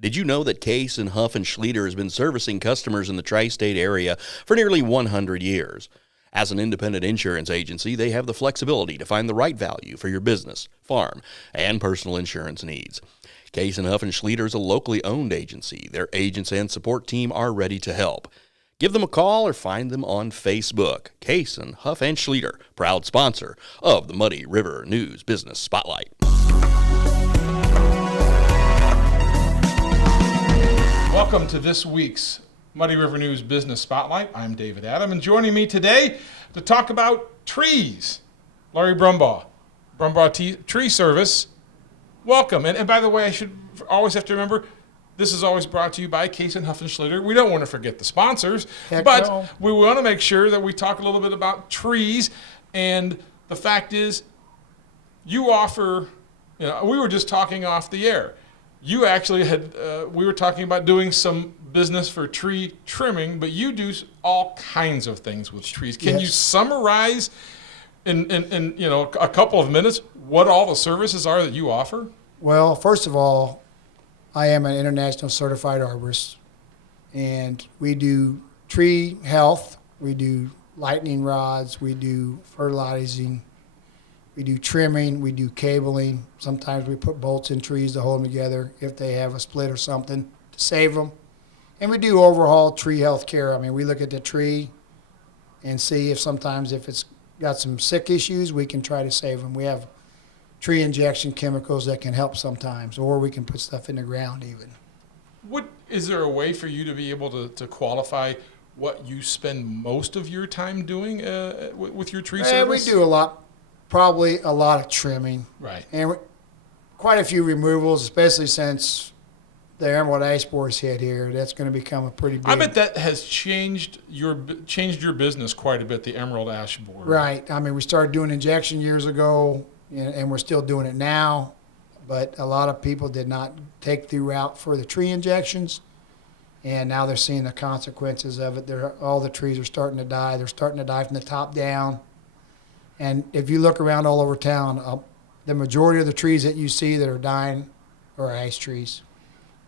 Did you know that Case and Huff and Schlieder has been servicing customers in the tri-state area for nearly 100 years? As an independent insurance agency, they have the flexibility to find the right value for your business, farm, and personal insurance needs. Case and Huff and Schlieder is a locally owned agency. Their agents and support team are ready to help. Give them a call or find them on Facebook. Case and Huff and Schlieder, proud sponsor of the Muddy River News Business Spotlight. Welcome to this week's Muddy River News Business Spotlight. I'm David Adam, and joining me today to talk about trees, Larry Brumbaugh Tree Service. Welcome. And by the way, I should always have to remember, this is always brought to you by Case and Huff and Schlieder. We don't want to forget the sponsors, but we want to make sure that we talk a little bit about trees. And the fact is, you offer, we were just talking off the air. You actually had, we were talking about doing some business for tree trimming, but you do all kinds of things with trees. Can you summarize in a couple of minutes what all the services are that you offer? Well, first of all, I am an international certified arborist, and we do tree health, we do lightning rods, we do fertilizing, we do trimming, we do cabling. Sometimes we put bolts in trees to hold them together if they have a split or something to save them. And we do overall tree health care. I mean, we look at the tree and see if it's got some sick issues, we can try to save them. We have tree injection chemicals that can help sometimes, or we can put stuff in the ground even. Is there a way for you to be able to qualify what you spend most of your time doing with your tree service? We do probably a lot of trimming. Right. And quite a few removals, especially since the emerald ash borers hit here. That's going to become a pretty big... I bet that has changed your business quite a bit, the emerald ash borer. Right. I mean, we started doing injection years ago, and we're still doing it now, but a lot of people did not take the route for the tree injections, and now they're seeing the consequences of it. All the trees are starting to die. They're starting to die from the top down. And if you look around all over town, the majority of the trees that you see that are dying are ash trees.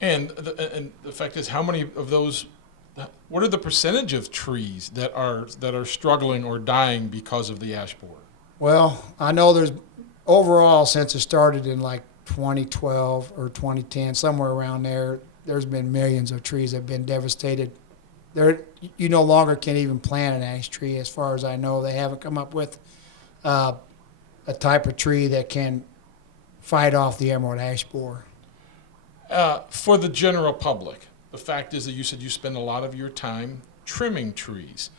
And the fact is, how many of those, what are the percentage of trees that are struggling or dying because of the ash borer? Well, I know there's overall, since it started in like 2012 or 2010, somewhere around there, there's been millions of trees that have been devastated. You no longer can even plant an ash tree, as far as I know. They haven't come up with a type of tree that can fight off the emerald ash borer. For the general public, the fact is that you said you spend a lot of your time trimming trees.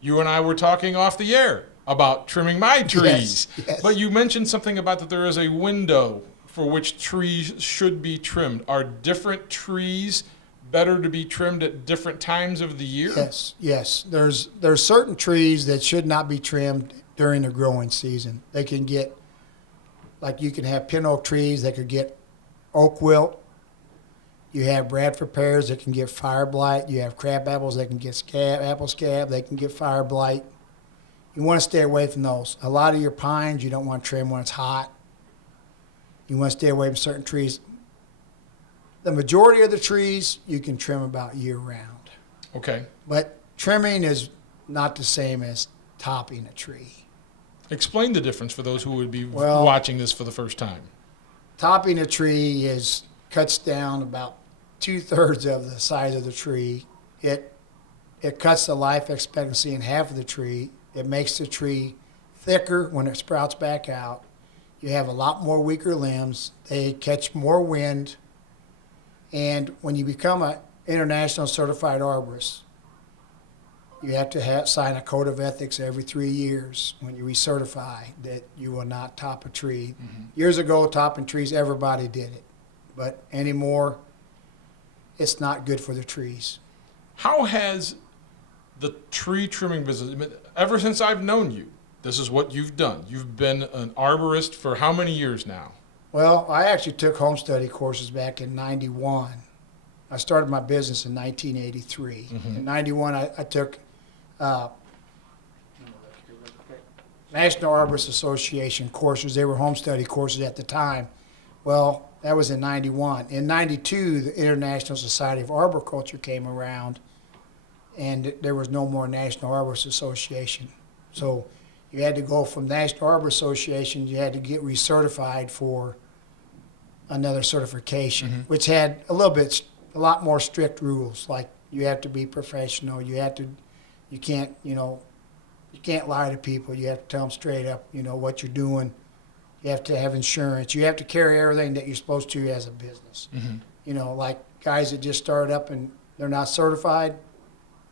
You and I were talking off the air about trimming my trees. Yes. But you mentioned something about that there is a window for which trees should be trimmed. Are different trees better to be trimmed at different times of the year? Yes. There's certain trees that should not be trimmed during the growing season. They can get, like you can have pin oak trees that could get oak wilt. You have Bradford pears that can get fire blight. You have crab apples that can get apple scab. They can get fire blight. You want to stay away from those. A lot of your pines you don't want to trim when it's hot. You want to stay away from certain trees. The majority of the trees you can trim about year round. Okay. But trimming is not the same as topping a tree. Explain the difference for those who would be watching this for the first time. Topping a tree cuts down about 2/3 of the size of the tree. It cuts the life expectancy in half of the tree. It makes the tree thicker when it sprouts back out. You have a lot more weaker limbs. They catch more wind. And when you become an international certified arborist, you have to sign a code of ethics every 3 years when you recertify that you will not top a tree. Mm-hmm. Years ago, topping trees, everybody did it. But anymore, it's not good for the trees. How has the tree trimming business, ever since I've known you, this is what you've done. You've been an arborist for how many years now? Well, I actually took home study courses back in 91. I started my business in 1983. Mm-hmm. In 91, I took National Arborist Association courses. They were home study courses at the time. Well, That was in 91. In 92, the International Society of Arboriculture came around, and there was no more National Arborist Association. So you had to go from National Arbor Association, you had to get recertified for another certification, which had a lot more strict rules. Like you have to be professional. You can't lie to people. You have to tell them straight up, what you're doing. You have to have insurance. You have to carry everything that you're supposed to as a business. Like guys that just started up and they're not certified,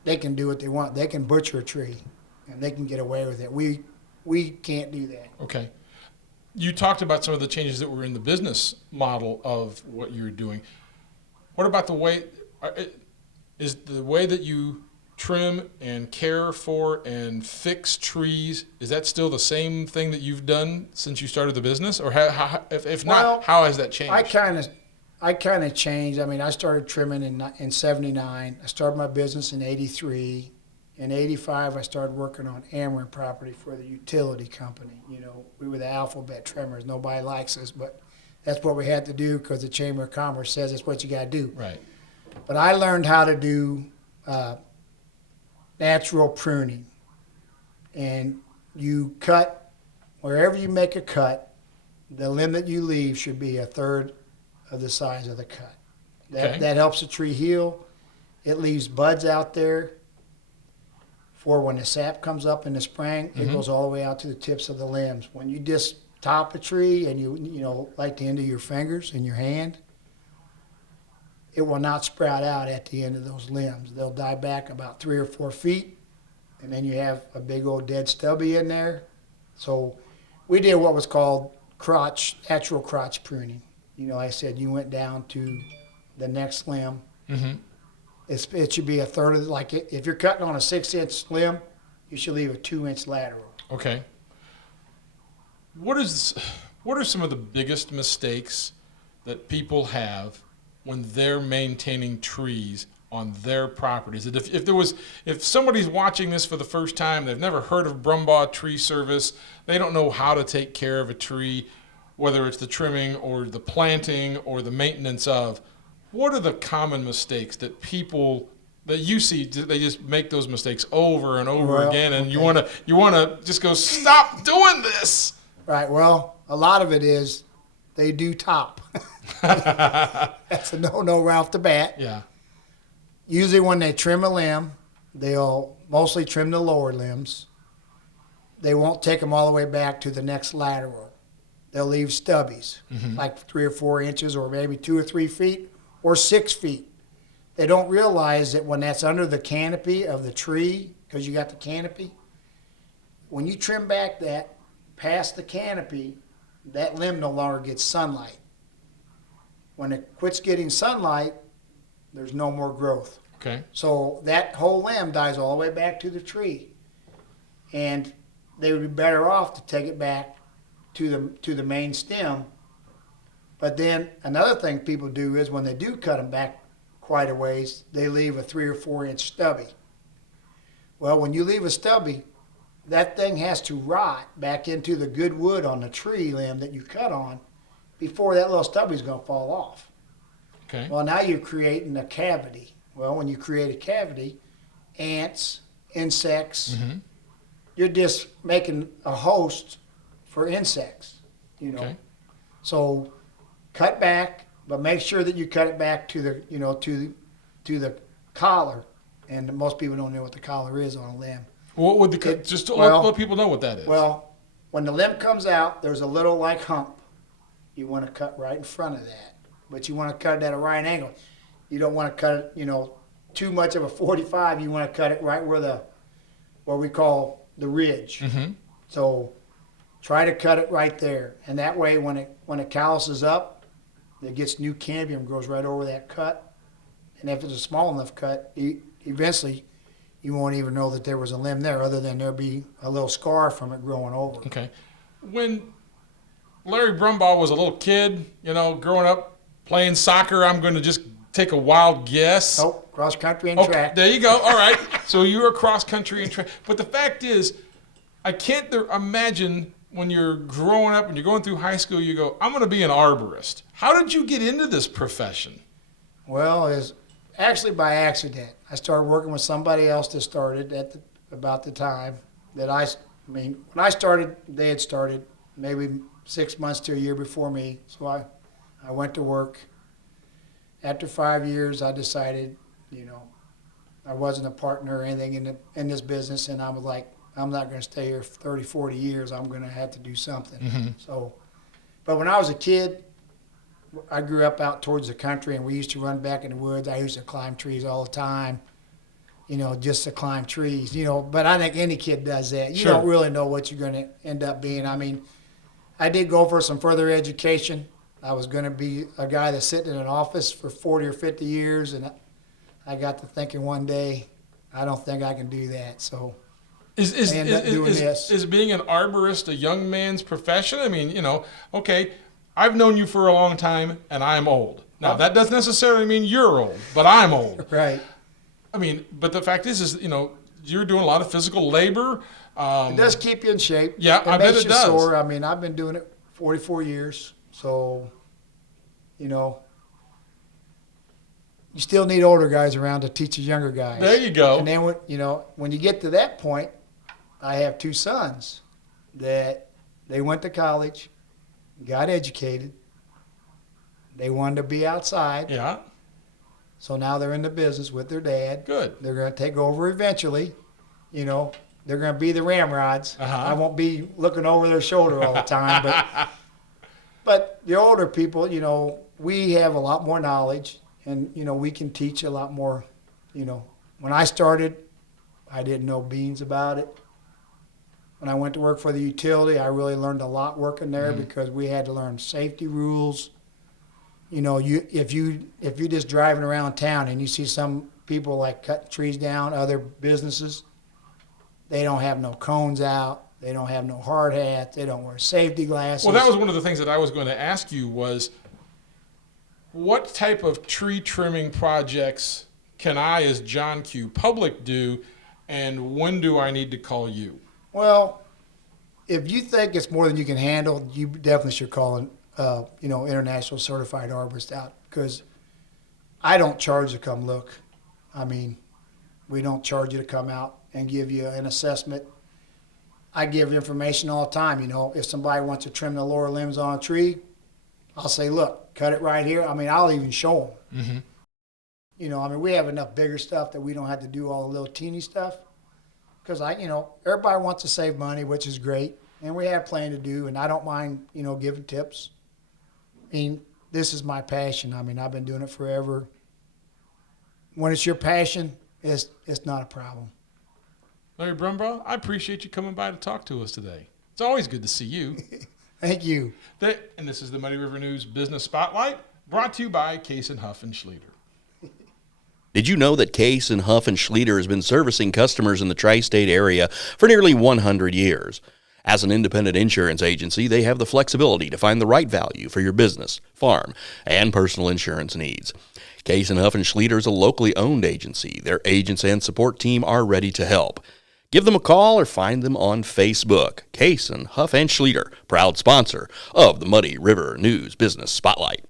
they can do what they want. They can butcher a tree, and they can get away with it. We can't do that. Okay. You talked about some of the changes that were in the business model of what you're doing. What about is the way that you trim and care for and fix trees, is that still the same thing that you've done since you started the business? Or if not, how has that changed? I kind of changed. I mean, I started trimming in 79. I started my business in 83. In 85, I started working on Ameren property for the utility company. We were the alphabet trimmers. Nobody likes us, but that's what we had to do because the Chamber of Commerce says it's what you got to do. Right. But I learned how to do natural pruning. And you cut, wherever you make a cut, the limb that you leave should be a third of the size of the cut. That helps the tree heal. It leaves buds out there. For when the sap comes up in the spring, it goes all the way out to the tips of the limbs. When you just top a tree and you like the end of your fingers in your hand, it will not sprout out at the end of those limbs. They'll die back about 3 or 4 feet, and then you have a big old dead stubby in there. So we did what was called natural crotch pruning. I said you went down to the next limb. It should be a third of, like if you're cutting on a 6-inch limb, you should leave a 2-inch lateral. Okay. What are some of the biggest mistakes that people have when they're maintaining trees on their properties? If somebody's watching this for the first time, they've never heard of Brumbaugh Tree Service, they don't know how to take care of a tree, whether it's the trimming or the planting or the maintenance of. What are the common mistakes that you see? They just make those mistakes over and over again, and you want to just go, stop doing this. Right. Well, a lot of it is they do top. That's a no right off the bat. Yeah. Usually when they trim a limb, they'll mostly trim the lower limbs. They won't take them all the way back to the next lateral. They'll leave stubbies, like 3 or 4 inches or maybe 2 or 3 feet. Or 6 feet. They don't realize that when that's under the canopy of the tree, because you got the canopy, when you trim back that past the canopy, that limb no longer gets sunlight. When it quits getting sunlight, there's no more growth. Okay. So that whole limb dies all the way back to the tree. And they would be better off to take it back to the main stem. But then another thing people do is when they do cut them back quite a ways, they leave a 3 or 4 inch stubby. Well, when you leave a stubby, that thing has to rot back into the good wood on the tree limb that you cut on before that little stubby's going to fall off. Okay. Well, now you're creating a cavity. Well, when you create a cavity, ants, insects, you're just making a host for insects, Okay. So cut back, but make sure that you cut it back to the to the collar. And most people don't know what the collar is on a limb. What would let people know what that is? Well, when the limb comes out, there's a little hump. You want to cut right in front of that, but you want to cut it at a right angle. You don't want to cut it, too much of a 45. You want to cut it right where what we call the ridge. So try to cut it right there, and that way when it calluses up, it gets new cambium, grows right over that cut. And if it's a small enough cut, eventually you won't even know that there was a limb there, other than there'll be a little scar from it growing over. Okay. When Larry Brumbaugh was a little kid, growing up playing soccer, I'm going to just take a wild guess. Oh, cross country and track. There you go. All right. So you were cross country and track. But the fact is, I can't imagine when you're growing up and you're going through high school, you go, I'm going to be an arborist. How did you get into this profession? Well, it's actually by accident. I started working with somebody else that started at about the time that when I started, they had started maybe 6 months to a year before me. So I went to work. After 5 years, I decided, I wasn't a partner or anything in this business, and I was like, I'm not going to stay here for 30, 40 years. I'm going to have to do something. Mm-hmm. So, but when I was a kid, I grew up out towards the country, and we used to run back in the woods. I used to climb trees all the time, just to climb trees, But I think any kid does that. You Sure. don't really know what you're going to end up being. I mean, I did go for some further education. I was going to be a guy that's sitting in an office for 40 or 50 years, and I got to thinking one day, I don't think I can do that. So Is I ended up doing this. Is being an arborist a young man's profession? I mean, okay, I've known you for a long time, and I'm old. Now, that doesn't necessarily mean you're old, but I'm old. Right. I mean, but the fact is, you're doing a lot of physical labor. It does keep you in shape. Yeah, I bet makes it you does. Sore. I mean, I've been doing it 44 years, so, you still need older guys around to teach the younger guys. There you go. And then, when you get to that point, I have 2 sons that they went to college, got educated. They wanted to be outside. Yeah, So now they're in the business with their dad. good. They're going to take over eventually. They're going to be the ramrods. Uh-huh. I won't be looking over their shoulder all the time. But the older people, we have a lot more knowledge, and, we can teach a lot more. When I started, I didn't know beans about it. When I went to work for the utility, I really learned a lot working there because we had to learn safety rules. If you're just driving around town and you see some people like cutting trees down, other businesses, they don't have no cones out, they don't have no hard hats, they don't wear safety glasses. Well, that was one of the things that I was going to ask you was, what type of tree trimming projects can I, as John Q. Public, do, and when do I need to call you? Well, if you think it's more than you can handle, you definitely should call an international certified arborist out, because I don't charge to come look. I mean, we don't charge you to come out and give you an assessment. I give information all the time. If somebody wants to trim the lower limbs on a tree, I'll say, look, cut it right here. I mean, I'll even show them. Mm-hmm. We have enough bigger stuff that we don't have to do all the little teeny stuff. Because everybody wants to save money, which is great, and we have plenty to do, and I don't mind, giving tips. I mean, this is my passion. I mean, I've been doing it forever. When it's your passion, it's not a problem. Larry Brumbaugh, I appreciate you coming by to talk to us today. It's always good to see you. Thank you. And this is the Muddy River News Business Spotlight, brought to you by Case & Huff and Schleter. Did you know that Case and Huff and Schleter has been servicing customers in the tri-state area for nearly 100 years? As an independent insurance agency, they have the flexibility to find the right value for your business, farm, and personal insurance needs. Case and Huff and Schleter is a locally owned agency. Their agents and support team are ready to help. Give them a call or find them on Facebook. Case and Huff and Schleter, proud sponsor of the Muddy River News Business Spotlight.